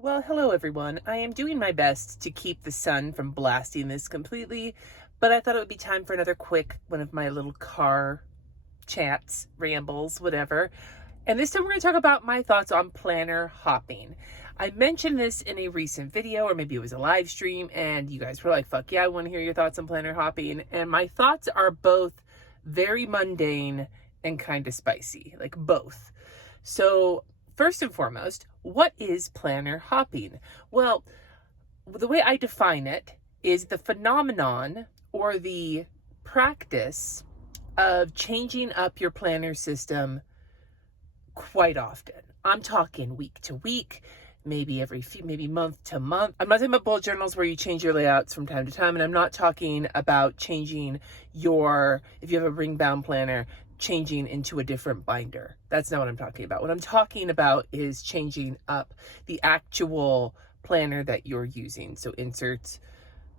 Well, hello everyone. I am doing my best to keep the sun from blasting this completely, but I thought it would be time for another quick one of my little car chats, rambles, whatever. And this time we're going to talk about my thoughts on planner hopping. I mentioned this in a recent video, or maybe it was a live stream, and you guys were like, fuck yeah, I want to hear your thoughts on planner hopping. And my thoughts are both very mundane and kind of spicy, like both. So first and foremost, what is planner hopping? Well, the way I define it is the phenomenon or the practice of changing up your planner system quite often. I'm talking week to week, maybe maybe month to month. I'm not talking about bullet journals where you change your layouts from time to time, and I'm not talking about changing if you have a ring bound planner, changing into a different binder. That's not what I'm talking about. What I'm talking about is changing up the actual planner that you're using. So inserts,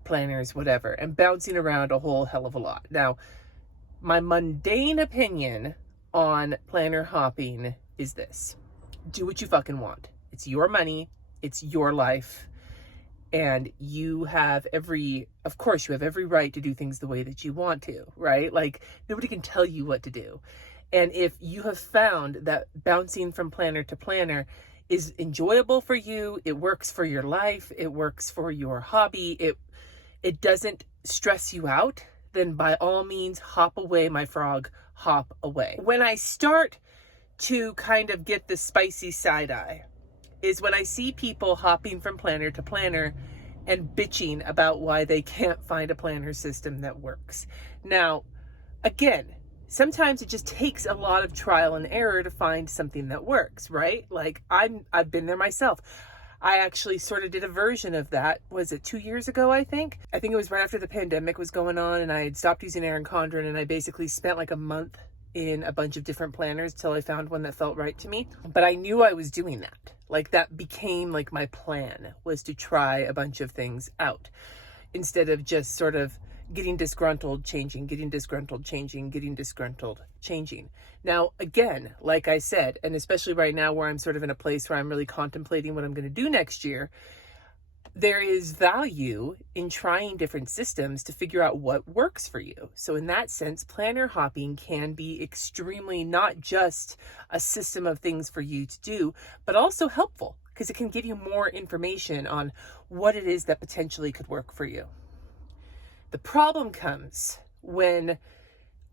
planners, whatever, and bouncing around a whole hell of a lot. Now, my mundane opinion on planner hopping is this: do what you fucking want. It's your money, it's your life, and you have every right to do things the way that you want to, right? Like, nobody can tell you what to do. And if you have found that bouncing from planner to planner is enjoyable for you, it works for your life, it works for your hobby, it doesn't stress you out, then by all means, hop away, my frog, hop away. When I start to kind of get the spicy side eye is when I see people hopping from planner to planner and bitching about why they can't find a planner system that works. Now, again, sometimes it just takes a lot of trial and error to find something that works, right? Like I've been there myself. I actually sort of did a version of that. Was it 2 years ago, I think? I think it was right after the pandemic was going on, and I had stopped using Erin Condren, and I basically spent like a month in a bunch of different planners till I found one that felt right to me. But I knew I was doing that. Like, that became like my plan, was to try a bunch of things out instead of just sort of getting disgruntled, changing, getting disgruntled, changing, getting disgruntled, changing. Now, again, like I said, and especially right now where I'm sort of in a place where I'm really contemplating what I'm going to do next year, there is value in trying different systems to figure out what works for you. So in that sense, planner hopping can be extremely not just a system of things for you to do, but also helpful because it can give you more information on what it is that potentially could work for you. The problem comes when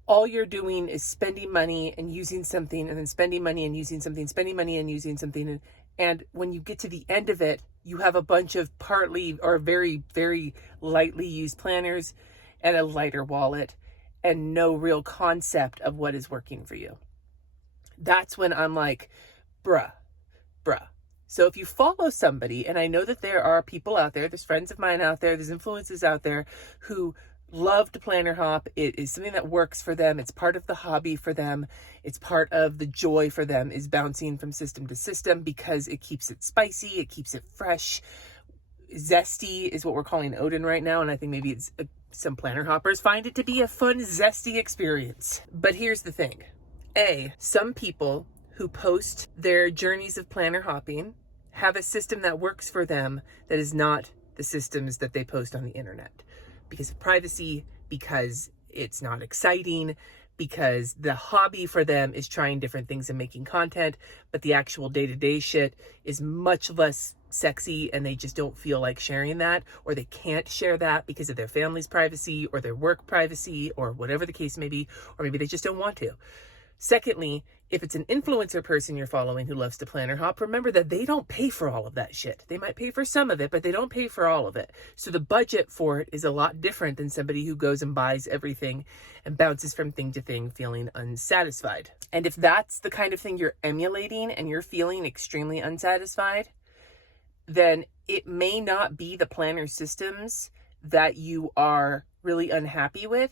all you're doing is spending money and using something, and then spending money and using something, spending money and using something. And when you get to the end of it, you have a bunch of partly or very, very lightly used planners and a lighter wallet and no real concept of what is working for you. That's when I'm like, bruh. So if you follow somebody, and I know that there are people out there, there's friends of mine out there, there's influencers out there who love to planner hop. It is something that works for them. It's part of the hobby for them. It's part of the joy for them, is bouncing from system to system because it keeps it spicy. It keeps it fresh. Zesty is what we're calling Odin right now. And I think maybe some planner hoppers find it to be a fun, zesty experience. But here's the thing. Some people who post their journeys of planner hopping have a system that works for them that is not the systems that they post on the internet. Because of privacy, because it's not exciting, because the hobby for them is trying different things and making content, but the actual day-to-day shit is much less sexy and they just don't feel like sharing that, or they can't share that because of their family's privacy or their work privacy or whatever the case may be, or maybe they just don't want to. Secondly, if it's an influencer person you're following who loves to planner hop, remember that they don't pay for all of that shit. They might pay for some of it, but they don't pay for all of it. So the budget for it is a lot different than somebody who goes and buys everything and bounces from thing to thing feeling unsatisfied. And if that's the kind of thing you're emulating and you're feeling extremely unsatisfied, then it may not be the planner systems that you are really unhappy with.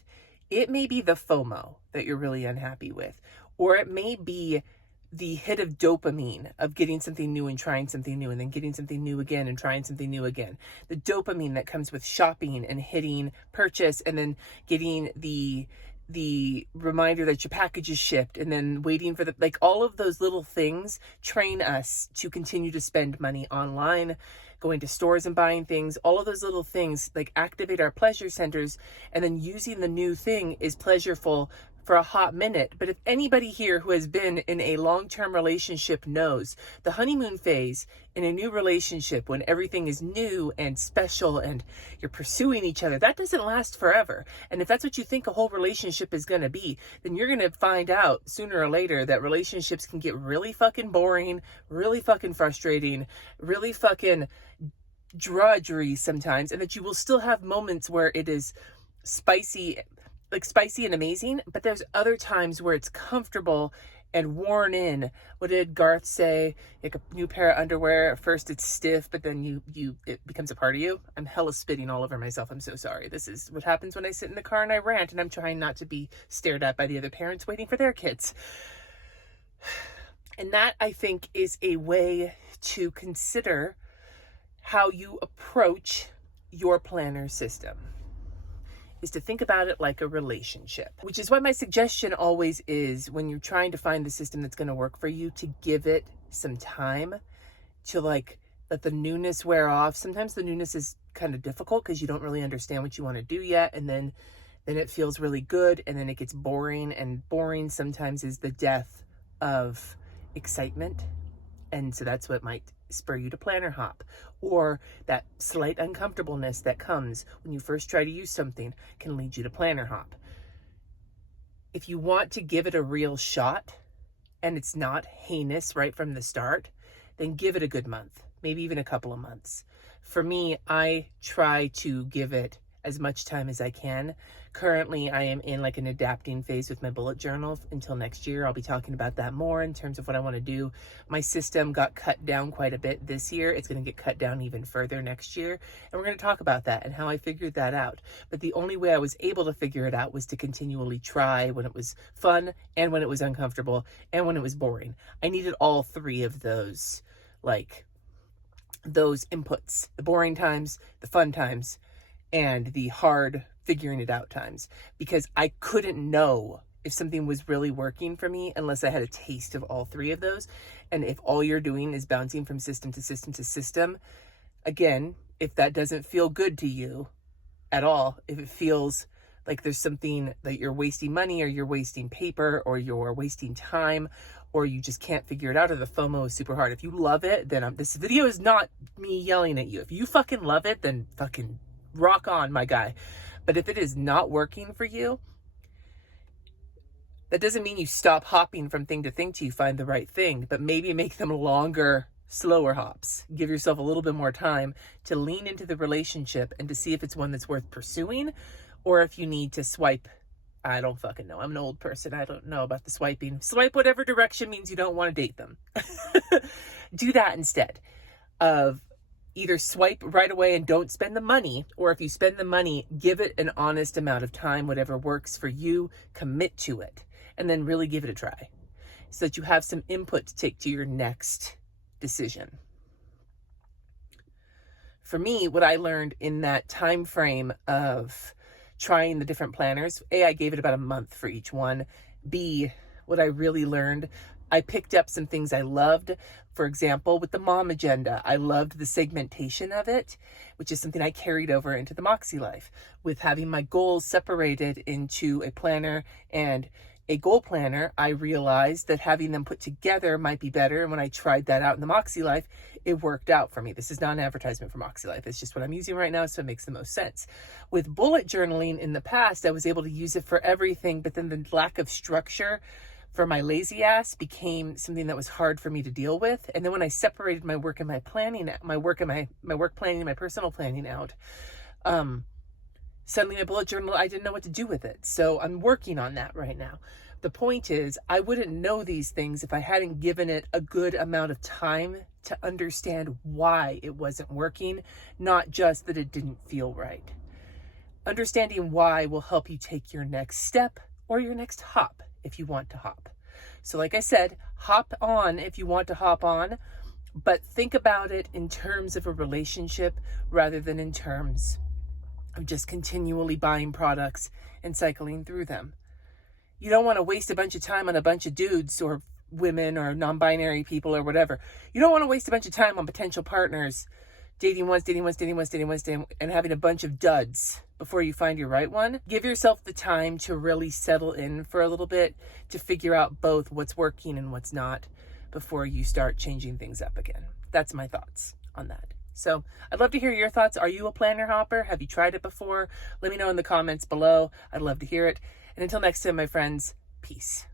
It may be the FOMO that you're really unhappy with, or it may be the hit of dopamine of getting something new and trying something new and then getting something new again and trying something new again. The dopamine that comes with shopping and hitting purchase and then getting the the reminder that your package is shipped, and then waiting for like all of those little things train us to continue to spend money online, going to stores and buying things. All of those little things like activate our pleasure centers, and then using the new thing is pleasureful for a hot minute. But if anybody here who has been in a long-term relationship knows, the honeymoon phase in a new relationship, when everything is new and special and you're pursuing each other, that doesn't last forever. And if that's what you think a whole relationship is going to be, then you're going to find out sooner or later that relationships can get really fucking boring, really fucking frustrating, really fucking drudgery sometimes, and that you will still have moments where it is spicy and amazing, but there's other times where it's comfortable and worn in. What did Garth say? Like a new pair of underwear, at first it's stiff, but then it becomes a part of you. I'm hella spitting all over myself. I'm so sorry. This is what happens when I sit in the car and I rant, and I'm trying not to be stared at by the other parents waiting for their kids. And that, I think, is a way to consider how you approach your planner system, is to think about it like a relationship, which is what my suggestion always is when you're trying to find the system that's going to work for you, to give it some time to like let the newness wear off. Sometimes the newness is kind of difficult because you don't really understand what you want to do yet, and then it feels really good, and then it gets boring, and boring sometimes is the death of excitement. And so that's what might spur you to planner hop, or that slight uncomfortableness that comes when you first try to use something can lead you to planner hop. If you want to give it a real shot and it's not heinous right from the start, then give it a good month, maybe even a couple of months. For me, I try to give it as much time as I can. Currently, I am in like an adapting phase with my bullet journal until next year. I'll be talking about that more in terms of what I want to do. My system got cut down quite a bit this year. It's going to get cut down even further next year. And we're going to talk about that and how I figured that out. But the only way I was able to figure it out was to continually try when it was fun and when it was uncomfortable and when it was boring. I needed all three of those, like those inputs, the boring times, the fun times, and the hard figuring it out times, because I couldn't know if something was really working for me unless I had a taste of all three of those. And if all you're doing is bouncing from system to system to system, again, if that doesn't feel good to you at all, if it feels like there's something that you're wasting money, or you're wasting paper, or you're wasting time, or you just can't figure it out, or the FOMO is super hard. If you love it, then this video is not me yelling at you. If you fucking love it, then fucking rock on, my guy. But if it is not working for you, that doesn't mean you stop hopping from thing to thing till you find the right thing, but maybe make them longer, slower hops. Give yourself a little bit more time to lean into the relationship and to see if it's one that's worth pursuing, or if you need to swipe. I don't fucking know. I'm an old person. I don't know about the swiping. Swipe whatever direction means you don't want to date them. Do that instead of either swipe right away and don't spend the money, or if you spend the money, give it an honest amount of time, whatever works for you, commit to it, and then really give it a try so that you have some input to take to your next decision. For me, what I learned in that time frame of trying the different planners, A, I gave it about a month for each one. B, what I really learned, I picked up some things I loved. For example, with the mom agenda, I loved the segmentation of it, which is something I carried over into the Moxie life, with having my goals separated into a planner and a goal planner. I realized that having them put together might be better. And when I tried that out in the Moxie life, it worked out for me. This is not an advertisement for Moxie life. It's just what I'm using right now, so it makes the most sense. With bullet journaling in the past, I was able to use it for everything, but then the lack of structure for my lazy ass became something that was hard for me to deal with. And then when I separated my work and my planning, my work planning and my personal planning out, suddenly my bullet journal, I didn't know what to do with it. So I'm working on that right now. The point is, I wouldn't know these things if I hadn't given it a good amount of time to understand why it wasn't working, not just that it didn't feel right. Understanding why will help you take your next step or your next hop if you want to hop. So like I said, hop on if you want to hop on, but think about it in terms of a relationship rather than in terms of just continually buying products and cycling through them. You don't want to waste a bunch of time on a bunch of dudes or women or non-binary people or whatever. You don't want to waste a bunch of time on potential partners, dating once, and having a bunch of duds before you find your right one. Give yourself the time to really settle in for a little bit, to figure out both what's working and what's not before you start changing things up again. That's my thoughts on that. So I'd love to hear your thoughts. Are you a planner hopper? Have you tried it before? Let me know in the comments below. I'd love to hear it. And until next time, my friends, peace.